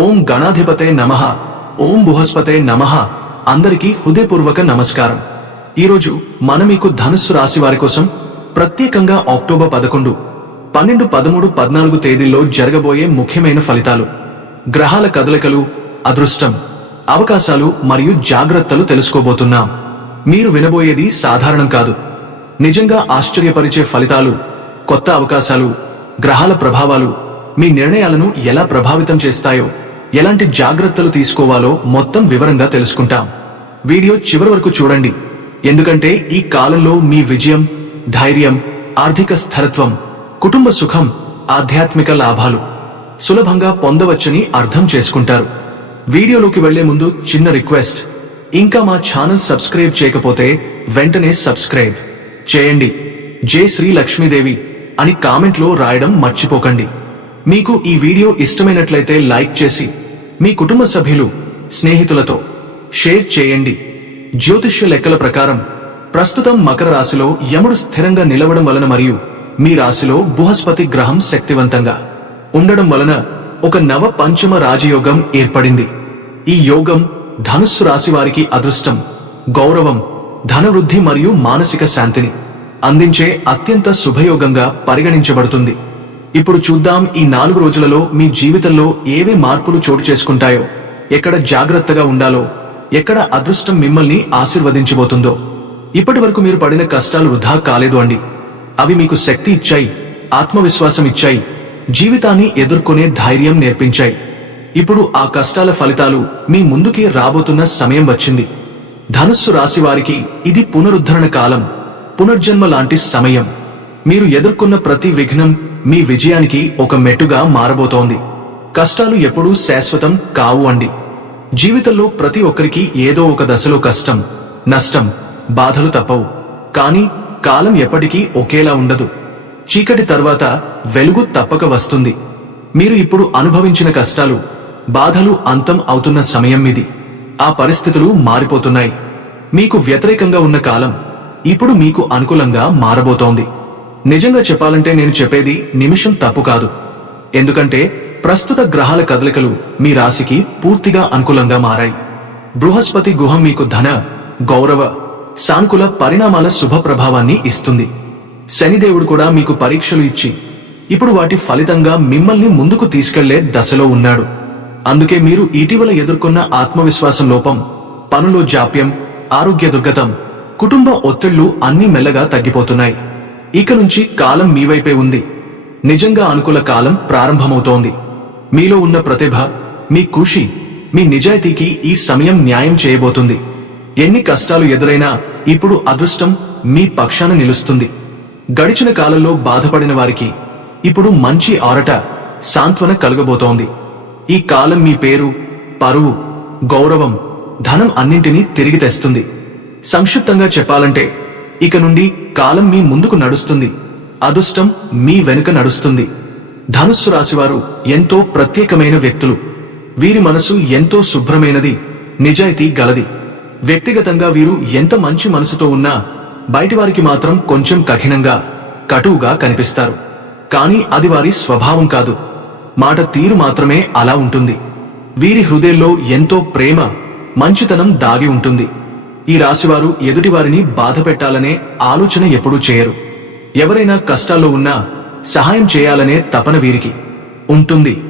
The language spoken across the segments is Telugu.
ఓం గణాధిపతే నమః ఓం బృహస్పతే నమః అందరికీ హృదయపూర్వక నమస్కారం. ఈరోజు మన మీకు ధనుస్సు రాశి వారి కోసం ప్రత్యేకంగా అక్టోబర్ పదకొండు పన్నెండు పదమూడు పద్నాలుగు తేదీల్లో జరగబోయే ముఖ్యమైన ఫలితాలు. గ్రహాల కదలికలు అదృష్టం అవకాశాలు మరియు జాగ్రత్తలు తెలుసుకోబోతున్నాం. మీరు వినబోయేది సాధారణం కాదు. నిజంగా ఆశ్చర్యపరిచే ఫలితాలు కొత్త అవకాశాలు గ్రహాల ప్రభావాలు మీ నిర్ణయాలను ఎలా ప్రభావితం చేస్తాయో ఎలాంటి జాగ్రత్తలు తీసుకోవాలో మొత్తం వివరంగా తెలుసుకుంటాం. వీడియో చివరి వరకు చూడండి. ఎందుకంటే ఈ కాలంలో మీ విజయం ధైర్యం ఆర్థిక స్థిరత్వం కుటుంబ సుఖం ఆధ్యాత్మిక లాభాలు సులభంగా పొందవచ్చని అర్థం చేసుకుంటారు. వీడియోలోకి వెళ్ళే ముందు చిన్న రిక్వెస్ట్. ఇంకా మా ఛానల్ సబ్స్క్రైబ్ చేయకపోతే వెంటనే సబ్స్క్రైబ్ చేయండి. జై శ్రీ లక్ష్మీదేవి అని కామెంట్లో రాయడం మర్చిపోకండి. మీకు ఈ వీడియో ఇష్టమైనట్లయితే లైక్ చేసి మీ కుటుంబ సభ్యులు స్నేహితులతో షేర్ చేయండి. జ్యోతిష్య లెక్కల ప్రకారం ప్రస్తుతం మకర రాశిలో యముడు స్థిరంగా నిలవడం వలన మరియు మీ రాశిలో బృహస్పతి గ్రహం శక్తివంతంగా ఉండడం వలన ఒక నవ పంచమ రాజయోగం ఏర్పడింది. ఈ యోగం ధనుస్సు రాశి వారికి అదృష్టం గౌరవం ధనవృద్ధి మరియు మానసిక శాంతిని అందించే అత్యంత శుభయోగంగా పరిగణించబడుతుంది. ఇప్పుడు చూద్దాం ఈ నాలుగు రోజులలో మీ జీవితంలో ఏవే మార్పులు చోటు చేసుకుంటాయో ఎక్కడ జాగ్రత్తగా ఉండాలో ఎక్కడ అదృష్టం మిమ్మల్ని ఆశీర్వదించబోతుందో. ఇప్పటి వరకు మీరు పడిన కష్టాలు వృధా కాలేదు అండి. అవి మీకు శక్తి ఇచ్చాయి ఆత్మవిశ్వాసం ఇచ్చాయి జీవితాన్ని ఎదుర్కొనే ధైర్యం నేర్పించాయి. ఇప్పుడు ఆ కష్టాల ఫలితాలు మీ ముందుకి రాబోతున్న సమయం వచ్చింది. ధనుస్సు రాశి వారికి ఇది పునరుద్ధరణ కాలం పునర్జన్మ లాంటి సమయం. మీరు ఎదుర్కొన్న ప్రతి విఘ్నం మీ విజయానికి ఒక మెట్టుగా మారబోతోంది. కష్టాలు ఎప్పుడూ శాశ్వతం కావు అండి. జీవితంలో ప్రతి ఒక్కరికి ఏదో ఒక దశలో కష్టం నష్టం బాధలు తప్పవు. కానీ కాలం ఎప్పటికీ ఒకేలా ఉండదు. చీకటి తర్వాత వెలుగు తప్పక వస్తుంది. మీరు ఇప్పుడు అనుభవించిన కష్టాలు బాధలు అంతం అవుతున్న సమయం ఇది. ఆ పరిస్థితులు మారిపోతున్నాయి. మీకు వ్యతిరేకంగా ఉన్న కాలం ఇప్పుడు మీకు అనుకూలంగా మారబోతోంది. నిజంగా చెప్పాలంటే నేను చెప్పేది నిమిషం తప్పు కాదు. ఎందుకంటే ప్రస్తుత గ్రహాల కదలికలు మీ రాశికి పూర్తిగా అనుకూలంగా మారాయి. బృహస్పతి గుహం మీకు ధన గౌరవ సానుకూల పరిణామాల శుభ ప్రభావాన్ని ఇస్తుంది. శనిదేవుడు కూడా మీకు పరీక్షలు ఇచ్చి ఇప్పుడు వాటి ఫలితంగా మిమ్మల్ని ముందుకు తీసుకెళ్ళే దశలో ఉన్నాడు. అందుకే మీరు ఇటీవల ఎదుర్కొన్న ఆత్మవిశ్వాసం లోపం పనులో జాప్యం ఆరోగ్య దుర్గతం కుటుంబ ఒత్తిళ్ళు అన్ని మెల్లగా తగ్గిపోతున్నాయి. ఇక నుంచి కాలం మీ వైపే ఉంది. నిజంగా అనుకూల కాలం ప్రారంభమవుతోంది. మీలో ఉన్న ప్రతిభ మీ కృషి మీ నిజాయితీకి ఈ సమయం న్యాయం చేయబోతుంది. ఎన్ని కష్టాలు ఎదురైనా ఇప్పుడు అదృష్టం మీ పక్షాన నిలుస్తుంది. గడిచిన కాలంలో బాధపడిన వారికి ఇప్పుడు మంచి ఆరట సాంత్వన కలగబోతోంది. ఈ కాలం మీ పేరు పరువు గౌరవం ధనం అన్నింటినీ తిరిగి తెస్తుంది. సంక్షిప్తంగా చెప్పాలంటే ఇక నుండి కాలం మీ ముందుకు నడుస్తుంది. అదృష్టం మీ వెనుక నడుస్తుంది. ధనుస్సు రాశివారు ఎంతో ప్రత్యేకమైన వ్యక్తులు. వీరి మనసు ఎంతో శుభ్రమైనది నిజాయితీ గలది. వ్యక్తిగతంగా వీరు ఎంత మంచి మనసుతో ఉన్నా బయటివారికి మాత్రం కొంచెం కఠినంగా కటువుగా కనిపిస్తారు. కానీ అది వారి స్వభావం కాదు. మాట తీరు మాత్రమే అలా ఉంటుంది. వీరి హృదయంలో ఎంతో ప్రేమ మంచితనం దాగి ఉంటుంది. ఈ రాశివారు ఎదుటివారిని బాధ పెట్టాలనే ఆలోచన ఎప్పుడూ చేయరు. ఎవరైనా కష్టాల్లో ఉన్నా సహాయం చేయాలనే తపన వీరికి ఉంటుంది.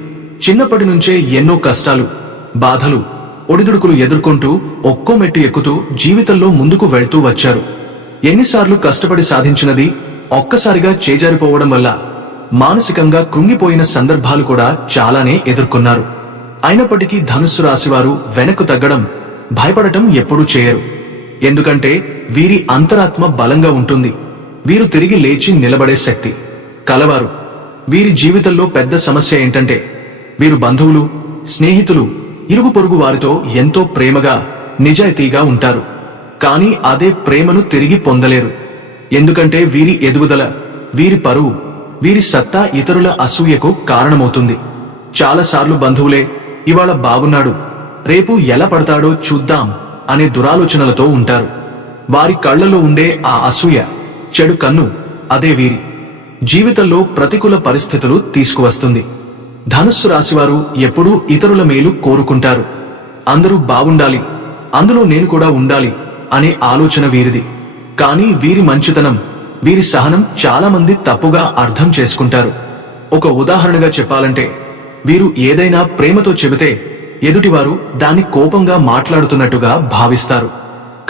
చిన్నప్పటి నుంచే ఎన్నో కష్టాలు బాధలు ఒడిదుడుకులు ఎదుర్కొంటూ ఒక్కో మెట్టు ఎక్కుతూ జీవితంలో ముందుకు వెళ్తూ వచ్చారు. ఎన్నిసార్లు కష్టపడి సాధించినది ఒక్కసారిగా చేజారిపోవడం వల్ల మానసికంగా కృంగిపోయిన సందర్భాలు కూడా చాలానే ఎదుర్కొన్నారు. అయినప్పటికీ ధనుస్సు రాశివారు వెనక్కు తగ్గడం భయపడటం ఎప్పుడూ చేయరు. ఎందుకంటే వీరి అంతరాత్మ బలంగా ఉంటుంది. వీరు తిరిగి లేచి నిలబడే శక్తి. కలవారు వీరి జీవితంలో పెద్ద సమస్య ఏంటంటే వీరు బంధువులు స్నేహితులు ఇరుగు పొరుగు వారితో ఎంతో ప్రేమగా నిజాయితీగా ఉంటారు. కానీ అదే ప్రేమను తిరిగి పొందలేరు. ఎందుకంటే వీరి ఎదుగుదల వీరి పరువు వీరి సత్తా ఇతరుల అసూయకు కారణమవుతుంది. చాలాసార్లు బంధువులే ఇవాళ బాగున్నాడు రేపు ఎలా పడతాడో చూద్దాం అనే దురాలోచనలతో ఉంటారు. వారి కళ్ళలో ఉండే ఆ అసూయ చెడు కన్ను అదే వీరి. జీవితంలో ప్రతికూల పరిస్థితులు తీసుకువస్తుంది. ధనుస్సు రాశివారు ఎప్పుడూ ఇతరుల మేలు కోరుకుంటారు. అందరూ బాగుండాలి అందులో నేను కూడా ఉండాలి అనే ఆలోచన వీరిది. కానీ వీరి మంచితనం వీరి సహనం చాలామంది తప్పుగా అర్థం చేసుకుంటారు. ఒక ఉదాహరణగా చెప్పాలంటే వీరు ఏదైనా ప్రేమతో చెబితే ఎదుటివారు దాన్ని కోపంగా మాట్లాడుతున్నట్టుగా భావిస్తారు.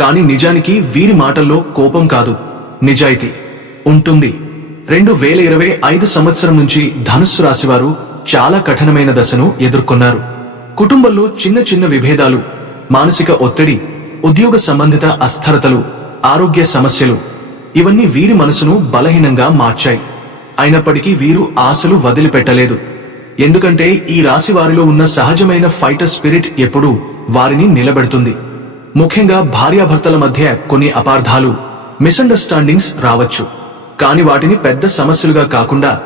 కాని నిజానికి వీరి మాటల్లో కోపం కాదు. నిజాయితీ ఉంటుంది. రెండు వేల ఇరవై ఐదు సంవత్సరం నుంచి ధనుస్సు రాశివారు చాలా కఠినమైన దశను ఎదుర్కొన్నారు. కుటుంబంలో చిన్న చిన్న విభేదాలు మానసిక ఒత్తిడి ఉద్యోగ సంబంధిత అస్థిరతలు ఆరోగ్య సమస్యలు ఇవన్నీ వీరి మనసును బలహీనంగా మార్చాయి. అయినప్పటికీ వీరు ఆశలు వదిలిపెట్టలేదు. ఎందుకంటే ఈ రాశి వారిలో ఉన్న సహజమైన ఫైటర్ స్పిరిట్ ఎప్పుడూ వారిని నిలబెడుతుంది. ముఖ్యంగా భార్యాభర్తల మధ్య కొన్ని అపార్థాలు మిస్అండర్స్టాండింగ్స్ రావచ్చు. కాని వాటిని పెద్ద సమస్యలుగా కాకుండా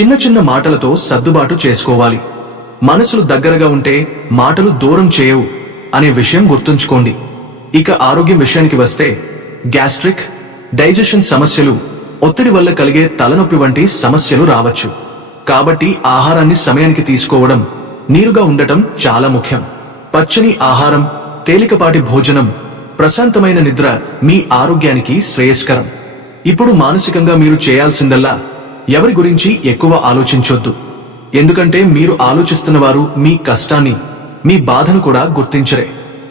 చిన్న చిన్న మాటలతో సర్దుబాటు చేసుకోవాలి. మనసులు దగ్గరగా ఉంటే మాటలు దూరం చేయవు అనే విషయం గుర్తుంచుకోండి. ఇక ఆరోగ్యం విషయానికి వస్తే గ్యాస్ట్రిక్ డైజెషన్ సమస్యలు ఒత్తిడి వల్ల కలిగే తలనొప్పి వంటి సమస్యలు రావచ్చు. కాబట్టి ఆహారాన్ని సమయానికి తీసుకోవడం నీరుగా ఉండటం చాలా ముఖ్యం. పచ్చని ఆహారం తేలికపాటి భోజనం ప్రశాంతమైన నిద్ర మీ ఆరోగ్యానికి శ్రేయస్కరం. ఇప్పుడు మానసికంగా మీరు చేయాల్సిందల్లా ఎవరి గురించి ఎక్కువ ఆలోచించొద్దు. ఎందుకంటే మీరు ఆలోచిస్తున్న వారు మీ కష్టాన్ని మీ బాధను కూడా గుర్తించరే.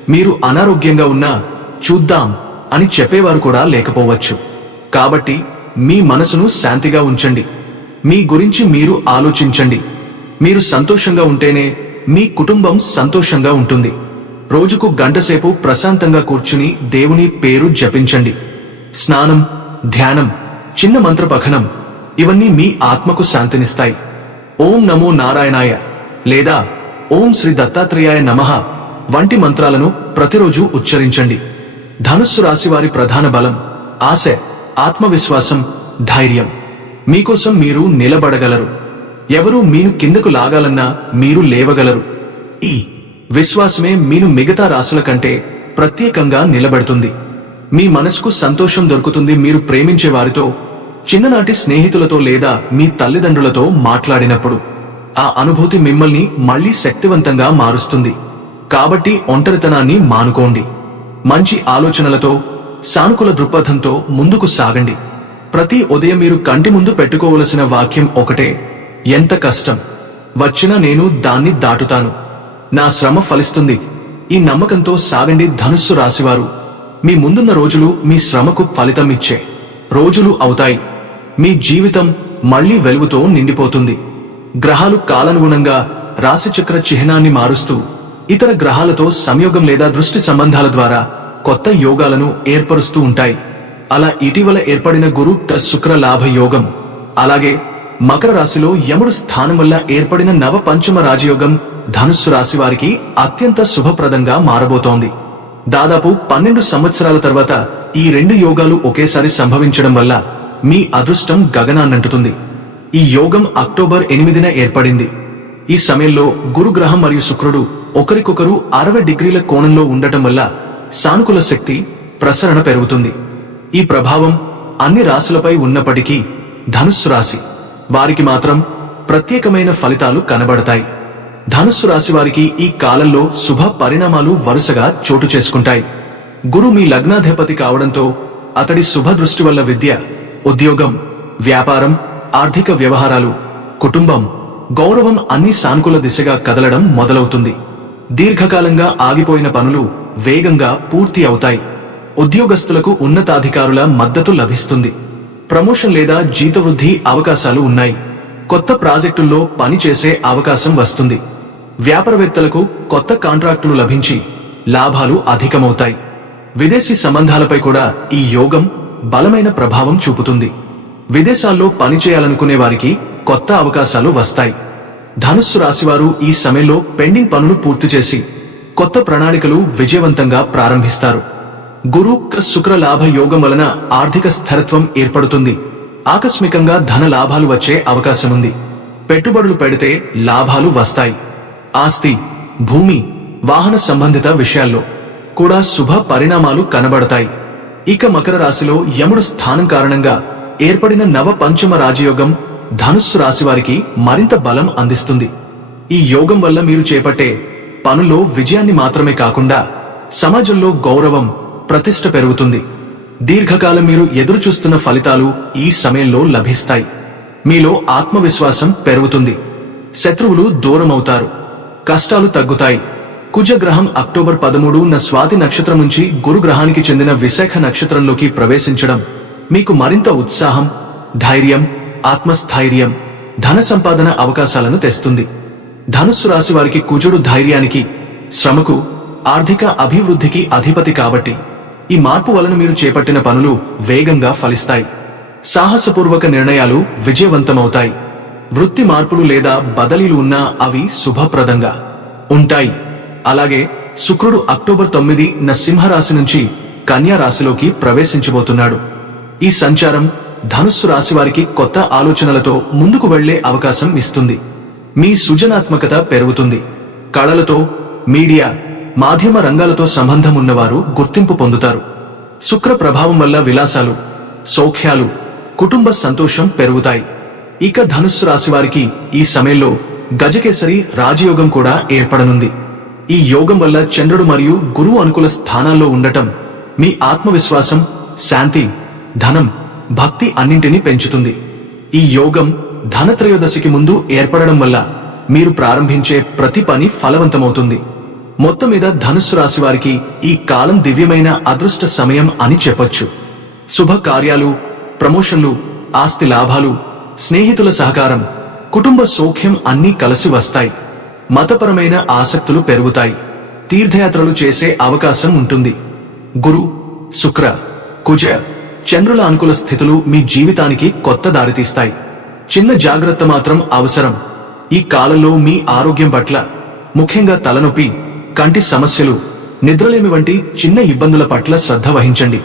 మీరు అనారోగ్యంగా ఉన్నా చూద్దాం అని చెప్పేవారు కూడా లేకపోవచ్చు. కాబట్టి మీ మనసును శాంతిగా ఉంచండి. మీ గురించి మీరు ఆలోచించండి. మీరు సంతోషంగా ఉంటేనే మీ కుటుంబం సంతోషంగా ఉంటుంది. రోజుకు గంటసేపు ప్రశాంతంగా కూర్చుని దేవుని పేరు జపించండి. స్నానం ధ్యానం చిన్న మంత్రపఠనం ఇవన్నీ మీ ఆత్మకు శాంతినిస్తాయి. ఓం నమో నారాయణాయ లేదా ఓం శ్రీ దత్తాత్రేయాయ నమః వంటి మంత్రాలను ప్రతిరోజు ఉచ్చరించండి. ధనుస్సు రాశి వారి ప్రధాన బలం ఆశ ఆత్మవిశ్వాసం ధైర్యం. మీకోసం మీరు నిలబడగలరు. ఎవరూ మీను కిందకు లాగాలన్నా మీరు లేవగలరు. ఈ విశ్వాసమే మీను మిగతా రాసుల కంటే ప్రత్యేకంగా నిలబడుతుంది. మీ మనసుకు సంతోషం దొరుకుతుంది మీరు ప్రేమించే వారితో చిన్ననాటి స్నేహితులతో లేదా మీ తల్లిదండ్రులతో మాట్లాడినప్పుడు. ఆ అనుభూతి మిమ్మల్ని మళ్ళీ శక్తివంతంగా మారుస్తుంది. కాబట్టి ఒంటరితనాన్ని మానుకోండి. మంచి ఆలోచనలతో సానుకూల దృక్పథంతో ముందుకు సాగండి. ప్రతి ఉదయం మీరు కంటి ముందు పెట్టుకోవలసిన వాక్యం ఒకటే. ఎంత కష్టం. వచ్చినా నేను దాన్ని దాటుతాను. నా శ్రమ ఫలిస్తుంది. ఈ నమ్మకంతో సాగండి ధనుస్సు రాశివారు. మీ ముందున్న రోజులు మీ శ్రమకు ఫలితం ఇచ్చే రోజులు అవుతాయి. మీ జీవితం మళ్ళీ వెలుగుతో నిండిపోతుంది. గ్రహాలు కాలానుగుణంగా రాశిచక్ర చిహ్నాన్ని మారుస్తూ ఇతర గ్రహాలతో సంయోగం లేదా దృష్టి సంబంధాల ద్వారా కొత్త యోగాలను ఏర్పరుస్తూ ఉంటాయి. అలా ఇటీవల ఏర్పడిన గురు ట- శుక్ర లాభ యోగం. అలాగే మకర రాశిలో యముడు స్థానం వల్ల ఏర్పడిన నవ పంచమ రాజయోగం ధనుస్సు రాశి వారికి అత్యంత శుభప్రదంగా మారబోతోంది. దాదాపు పన్నెండు సంవత్సరాల తర్వాత ఈ రెండు యోగాలు ఒకేసారి సంభవించడం వల్ల మీ అదృష్టం గగనాన్నంటుతుంది. ఈ యోగం అక్టోబర్ ఎనిమిదిన ఏర్పడింది. ఈ సమయంలో గురుగ్రహం మరియు శుక్రుడు ఒకరికొకరు అరవై డిగ్రీల కోణంలో ఉండటం వల్ల సానుకూల శక్తి ప్రసరణ పెరుగుతుంది. ఈ ప్రభావం అన్ని రాశులపై ఉన్నప్పటికీ ధనుస్సు రాశి వారికి మాత్రం ప్రత్యేకమైన ఫలితాలు కనబడతాయి. ధనుస్సు రాశి వారికి ఈ కాలంలో శుభ పరిణామాలు వరుసగా చోటు చేసుకుంటాయి. గురు మీ లగ్నాధిపతి కావడంతో అతడి శుభ దృష్టి వల్ల విద్య ఉద్యోగం వ్యాపారం ఆర్థిక వ్యవహారాలు కుటుంబం గౌరవం అన్ని సానుకూల దిశగా కదలడం మొదలవుతుంది. దీర్ఘకాలంగా ఆగిపోయిన పనులు వేగంగా పూర్తి అవుతాయి. ఉద్యోగస్తులకు ఉన్నతాధికారుల మద్దతు లభిస్తుంది. ప్రమోషన్ లేదా జీతవృద్ధి అవకాశాలు ఉన్నాయి. కొత్త ప్రాజెక్టుల్లో పనిచేసే అవకాశం వస్తుంది. వ్యాపారవేత్తలకు కొత్త కాంట్రాక్టులు లభించి లాభాలు అధికమవుతాయి. విదేశీ సంబంధాలపై కూడా ఈ యోగం బలమైన ప్రభావం చూపుతుంది. విదేశాల్లో పనిచేయాలనుకునే వారికి కొత్త అవకాశాలు వస్తాయి. ధనుస్సు రాశివారు ఈ సమయంలో పెండింగ్ పనులు పూర్తి చేసి కొత్త ప్రణాళికలు విజయవంతంగా ప్రారంభిస్తారు. గురుక్ర శుక్ర లాభ యోగం వలన ఆర్థిక స్థిరత్వం ఏర్పడుతుంది. ఆకస్మికంగా ధన లాభాలు వచ్చే అవకాశముంది. పెట్టుబడులు పెడితే లాభాలు వస్తాయి. ఆస్తి భూమి వాహన సంబంధిత విషయాల్లో కూడా శుభ పరిణామాలు కనబడతాయి. ఇక మకర రాశిలో యముడు స్థానం కారణంగా ఏర్పడిన నవ పంచమ రాజయోగం ధనుస్సు రాశి వారికి మరింత బలం అందిస్తుంది. ఈ యోగం వల్ల మీరు చేపట్టే పనుల్లో విజయాన్ని మాత్రమే కాకుండా సమాజంలో గౌరవం ప్రతిష్ట పెరుగుతుంది. దీర్ఘకాలం మీరు ఎదురుచూస్తున్న ఫలితాలు ఈ సమయంలో లభిస్తాయి. మీలో ఆత్మవిశ్వాసం పెరుగుతుంది. శత్రువులు దూరమవుతారు. కష్టాలు తగ్గుతాయి. కుజగ్రహం అక్టోబర్ పదమూడు న స్వాతి నక్షత్రం నుంచి గురుగ్రహానికి చెందిన విశాఖ నక్షత్రంలోకి ప్రవేశించడం. మీకు మరింత ఉత్సాహం ధైర్యం ఆత్మస్థైర్యం ధన సంపాదన అవకాశాలను తెస్తుంది. ధనుస్సు రాశి వారికి కుజుడు ధైర్యానికి శ్రమకు ఆర్థిక అభివృద్ధికి అధిపతి కాబట్టి. ఈ మార్పు వలన మీరు చేపట్టిన పనులు వేగంగా ఫలిస్తాయి. సాహసపూర్వక నిర్ణయాలు విజయవంతమవుతాయి. వృత్తి మార్పులు లేదా బదలీలు ఉన్నా అవి శుభప్రదంగా ఉంటాయి. అలాగే శుక్రుడు అక్టోబర్ తొమ్మిది న సింహరాశి నుంచి కన్యా రాశిలోకి ప్రవేశించబోతున్నాడు. ఈ సంచారం ధనుస్సు రాశి వారికి కొత్త ఆలోచనలతో ముందుకు వెళ్ళే అవకాశం ఇస్తుంది. మీ సృజనాత్మకత పెరుగుతుంది. కళలతో మీడియా మాధ్యమ రంగాలతో సంబంధం ఉన్నవారు గుర్తింపు పొందుతారు. శుక్ర ప్రభావం వల్ల విలాసాలు సౌఖ్యాలు కుటుంబ సంతోషం పెరుగుతాయి. ఇక ధనుస్సు రాశి వారికి ఈ సమయంలో గజకేసరి రాజయోగం కూడా ఏర్పడనుంది. ఈ యోగం వల్ల చంద్రుడు మరియు గురువు అనుకూల స్థానాల్లో ఉండటం మీ ఆత్మవిశ్వాసం శాంతి ధనం భక్తి అన్నింటినీ పెంచుతుంది. ఈ యోగం ధనత్రయోదశికి ముందు ఏర్పడడం వల్ల మీరు ప్రారంభించే ప్రతి పని ఫలవంతమవుతుంది. మొత్తం మీద ధనుస్సు రాశి వారికి ఈ కాలం దివ్యమైన అదృష్ట సమయం అని చెప్పొచ్చు. శుభ కార్యాలు ప్రమోషన్లు ఆస్తి లాభాలు స్నేహితుల సహకారం కుటుంబ సౌఖ్యం అన్నీ కలిసి వస్తాయి. మతపరమైన ఆసక్తులు పెరుగుతాయి. తీర్థయాత్రలు చేసే అవకాశం ఉంటుంది. గురు శుక్ర కుజ చంద్రుల అనుకూల స్థితులు మీ జీవితానికి కొత్త దారితీస్తాయి చిన్న జాగ్రత్త మాత్రం అవసరం. ఈ కాలంలో మీ ఆరోగ్యం పట్ల ముఖ్యంగా తలనొప్పి కంటి సమస్యలు నిద్రలేమి వంటి చిన్న ఇబ్బందుల పట్ల శ్రద్ధ వహించండి.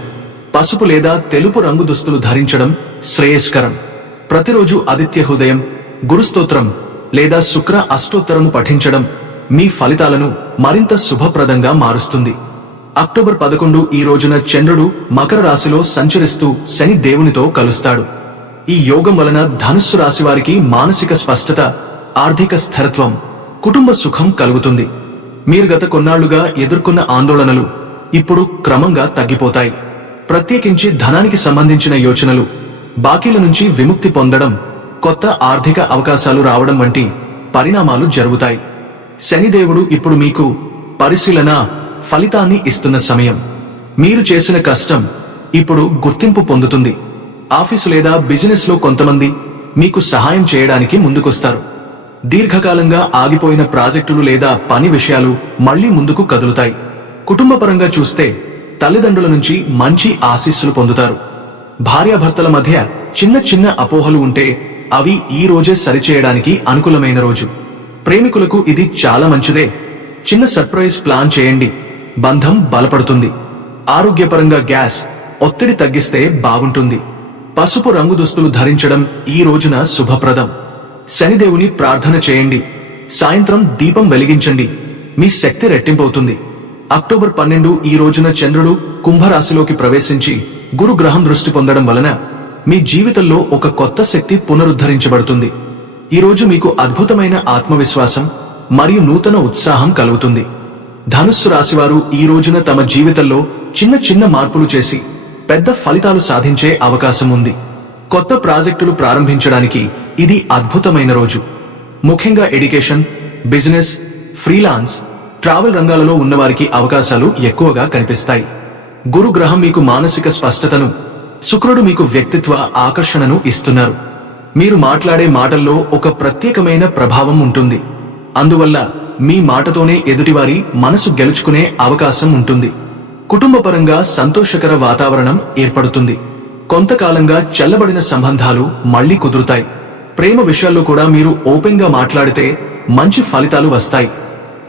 పసుపు లేదా తెలుపు రంగు దుస్తులు ధరించడం శ్రేయస్కరం. ప్రతిరోజు ఆదిత్య హృదయం గురుస్తోత్రం లేదా శుక్ర అష్టోత్తరము పఠించడం మీ ఫలితాలను మరింత శుభప్రదంగా మారుస్తుంది. అక్టోబర్ పదకొండు ఈ రోజున చంద్రుడు మకర రాశిలో సంచరిస్తూ శని దేవునితో కలుస్తాడు. ఈ యోగం వలన ధనుస్సు రాశి వారికి మానసిక స్పష్టత ఆర్థిక స్థిరత్వం కుటుంబ సుఖం కలుగుతుంది. మీరు గత కొన్నాళ్ళుగా ఎదుర్కొన్న ఆందోళనలు ఇప్పుడు క్రమంగా తగ్గిపోతాయి. ప్రత్యేకించి ధనానికి సంబంధించిన యోచనలు బాకీల నుంచి విముక్తి పొందడం కొత్త ఆర్థిక అవకాశాలు రావడం వంటి పరిణామాలు జరుగుతాయి. శనిదేవుడు ఇప్పుడు మీకు పరిశీలన ఫలితాన్ని ఇస్తున్న సమయం. మీరు చేసిన కష్టం ఇప్పుడు గుర్తింపు పొందుతుంది. ఆఫీసు లేదా బిజినెస్లో కొంతమంది మీకు సహాయం చేయడానికి ముందుకొస్తారు. దీర్ఘకాలంగా ఆగిపోయిన ప్రాజెక్టులు లేదా పని విషయాలు మళ్ళీ ముందుకు కదులుతాయి. కుటుంబపరంగా చూస్తే తల్లిదండ్రుల నుంచి మంచి ఆశీస్సులు పొందుతారు. భార్యాభర్తల మధ్య చిన్న చిన్న అపోహలు ఉంటే అవి ఈ రోజే సరిచేయడానికి అనుకూలమైన రోజు. ప్రేమికులకు ఇది చాలా మంచిదే. చిన్న సర్ప్రైజ్ ప్లాన్ చేయండి. బంధం బలపడుతుంది. ఆరోగ్యపరంగా గ్యాస్ ఒత్తిడి తగ్గిస్తే బాగుంటుంది. పసుపు రంగు దుస్తులు ధరించడం ఈ రోజున శుభప్రదం. శనిదేవుని ప్రార్థన చేయండి. సాయంత్రం దీపం వెలిగించండి. మీ శక్తి రెట్టింపవుతుంది. అక్టోబర్ పన్నెండు ఈ రోజున చంద్రుడు కుంభరాశిలోకి ప్రవేశించి గురుగ్రహం దృష్టి పొందడం వలన మీ జీవితంలో ఒక కొత్త శక్తి పునరుద్ధరించబడుతుంది. ఈరోజు మీకు అద్భుతమైన ఆత్మవిశ్వాసం మరియు నూతన ఉత్సాహం కలుగుతుంది. ధనుస్సు రాశివారు ఈ రోజున తమ జీవితంలో చిన్న చిన్న మార్పులు చేసి పెద్ద ఫలితాలు సాధించే అవకాశం ఉంది. కొత్త ప్రాజెక్టులు ప్రారంభించడానికి ఇది అద్భుతమైన రోజు. ముఖ్యంగా ఎడ్యుకేషన్ బిజినెస్ ఫ్రీలాన్స్ ట్రావెల్ రంగాలలో ఉన్నవారికి అవకాశాలు ఎక్కువగా కనిపిస్తాయి. గురుగ్రహం మీకు మానసిక స్పష్టతను శుక్రుడు మీకు వ్యక్తిత్వ ఆకర్షణను ఇస్తున్నారు. మీరు మాట్లాడే మాటల్లో ఒక ప్రత్యేకమైన ప్రభావం ఉంటుంది. అందువల్ల మీ మాటతోనే ఎదుటివారి మనసు గెలుచుకునే అవకాశం ఉంటుంది. కుటుంబపరంగా సంతోషకర వాతావరణం ఏర్పడుతుంది. కొంతకాలంగా చల్లబడిన సంబంధాలు మళ్ళీ కుదురుతాయి. ప్రేమ విషయాల్లో కూడా మీరు ఓపెన్గా మాట్లాడితే మంచి ఫలితాలు వస్తాయి.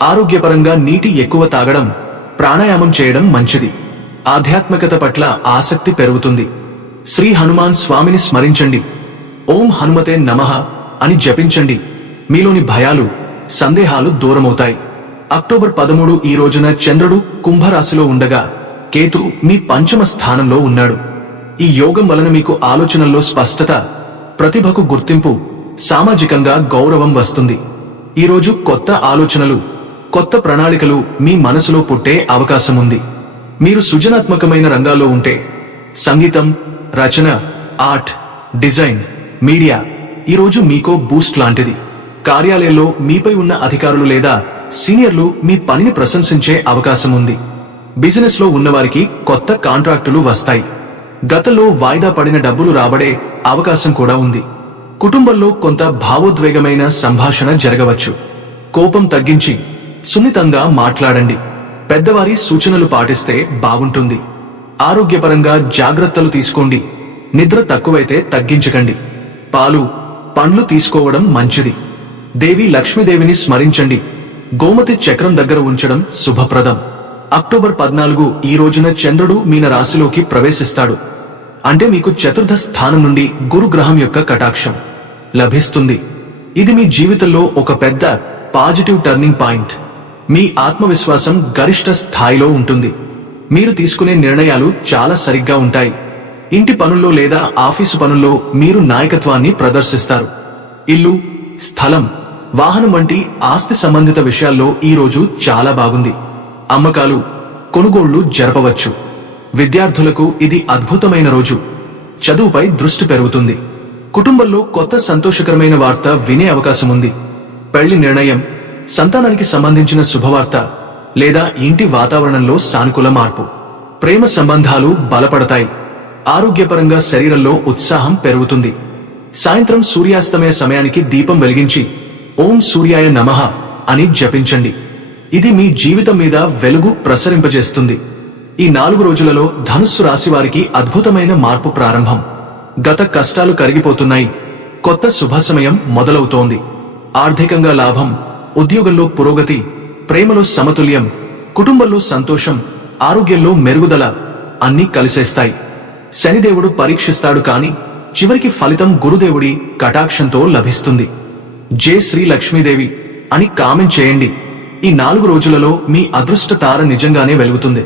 ఆరోగ్యపరంగా నీటి ఎక్కువ తాగడం ప్రాణాయామం చేయడం మంచిది. ఆధ్యాత్మికత పట్ల ఆసక్తి పెరుగుతుంది. శ్రీ హనుమాన్ స్వామిని స్మరించండి. ఓం హనుమతే నమః అని జపించండి. మీలోని భయాలు సందేహాలు దూరమవుతాయి. అక్టోబర్ పదమూడు ఈ రోజున చంద్రుడు కుంభరాశిలో ఉండగా కేతు మీ పంచమ స్థానంలో ఉన్నాడు. ఈ యోగం వలన మీకు ఆలోచనల్లో స్పష్టత ప్రతిభకు గుర్తింపు సామాజికంగా గౌరవం వస్తుంది. ఈరోజు కొత్త ఆలోచనలు కొత్త ప్రణాళికలు మీ మనసులో పుట్టే అవకాశం ఉంది మీరు సృజనాత్మకమైన రంగాల్లో ఉంటే సంగీతం రచన ఆర్ట్ డిజైన్ మీడియా ఈరోజు మీకో బూస్ట్ లాంటిది. కార్యాలయంలో మీపై ఉన్న అధికారులు లేదా సీనియర్లు మీ పనిని ప్రశంసించే అవకాశం ఉంది బిజినెస్లో ఉన్నవారికి కొత్త కాంట్రాక్టులు వస్తాయి. గతంలో వాయిదా పడిన డబ్బులు రాబడే అవకాశం కూడా ఉంది. కుటుంబంలో కొంత భావోద్వేగమైన సంభాషణ జరగవచ్చు. కోపం తగ్గించి సున్నితంగా మాట్లాడండి. పెద్దవారి సూచనలు పాటిస్తే బాగుంటుంది ఆరోగ్యపరంగా జాగ్రత్తలు తీసుకోండి. నిద్ర తక్కువైతే తగ్గించకండి. పాలు పండ్లు తీసుకోవడం మంచిది. దేవి లక్ష్మీదేవిని స్మరించండి. గోమతి చక్రం దగ్గర ఉంచడం శుభప్రదం. అక్టోబర్ పద్నాలుగు ఈ రోజున చంద్రుడు మీన రాశిలోకి ప్రవేశిస్తాడు. అంటే మీకు చతుర్థ స్థానం నుండి గురుగ్రహం యొక్క కటాక్షం లభిస్తుంది. ఇది మీ జీవితంలో ఒక పెద్ద పాజిటివ్ టర్నింగ్ పాయింట్. మీ ఆత్మవిశ్వాసం గరిష్ట స్థాయిలో ఉంటుంది. మీరు తీసుకునే నిర్ణయాలు చాలా సరిగ్గా ఉంటాయి. ఇంటి పనుల్లో లేదా ఆఫీసు పనుల్లో మీరు నాయకత్వాన్ని ప్రదర్శిస్తారు. ఇల్లు స్థలం వాహనం వంటి ఆస్తి సంబంధిత విషయాల్లో ఈ రోజు చాలా బాగుంది. అమ్మకాలు కొనుగోళ్ళు జరపవచ్చు. విద్యార్థులకు ఇది అద్భుతమైన రోజు. చదువుపై దృష్టి పెరుగుతుంది. కుటుంబంలో కొత్త సంతోషకరమైన వార్త వినే అవకాశం ఉంది పెళ్ళి నిర్ణయం సంతానానికి సంబంధించిన శుభవార్త లేదా ఇంటి వాతావరణంలో సానుకూల మార్పు. ప్రేమ సంబంధాలు బలపడతాయి. ఆరోగ్యపరంగా శరీరంలో ఉత్సాహం పెరుగుతుంది. సాయంత్రం సూర్యాస్తమయ సమయానికి దీపం వెలిగించి ఓం సూర్యాయ నమః అని జపించండి. ఇది మీ జీవితం మీద వెలుగు ప్రసరింపజేస్తుంది. ఈ నాలుగు రోజులలో ధనుస్సు రాశి వారికి అద్భుతమైన మార్పు ప్రారంభం. గత కష్టాలు కరిగిపోతున్నాయి. కొత్త శుభ సమయం మొదలవుతోంది. ఆర్థికంగా లాభం ఉద్యోగంలో పురోగతి ప్రేమలో సమతుల్యం కుటుంబంలో సంతోషం ఆరోగ్యంలో మెరుగుదల అన్నీ కలిసేస్తాయి. శనిదేవుడు పరీక్షిస్తాడు కాని చివరికి ఫలితం గురుదేవుడి కటాక్షంతో లభిస్తుంది. జే శ్రీ లక్ష్మీదేవి అని కామెంట్ చేయండి. ఈ నాలుగు రోజులలో మీ అదృష్ట తార నిజంగానే వెలుగుతుంది.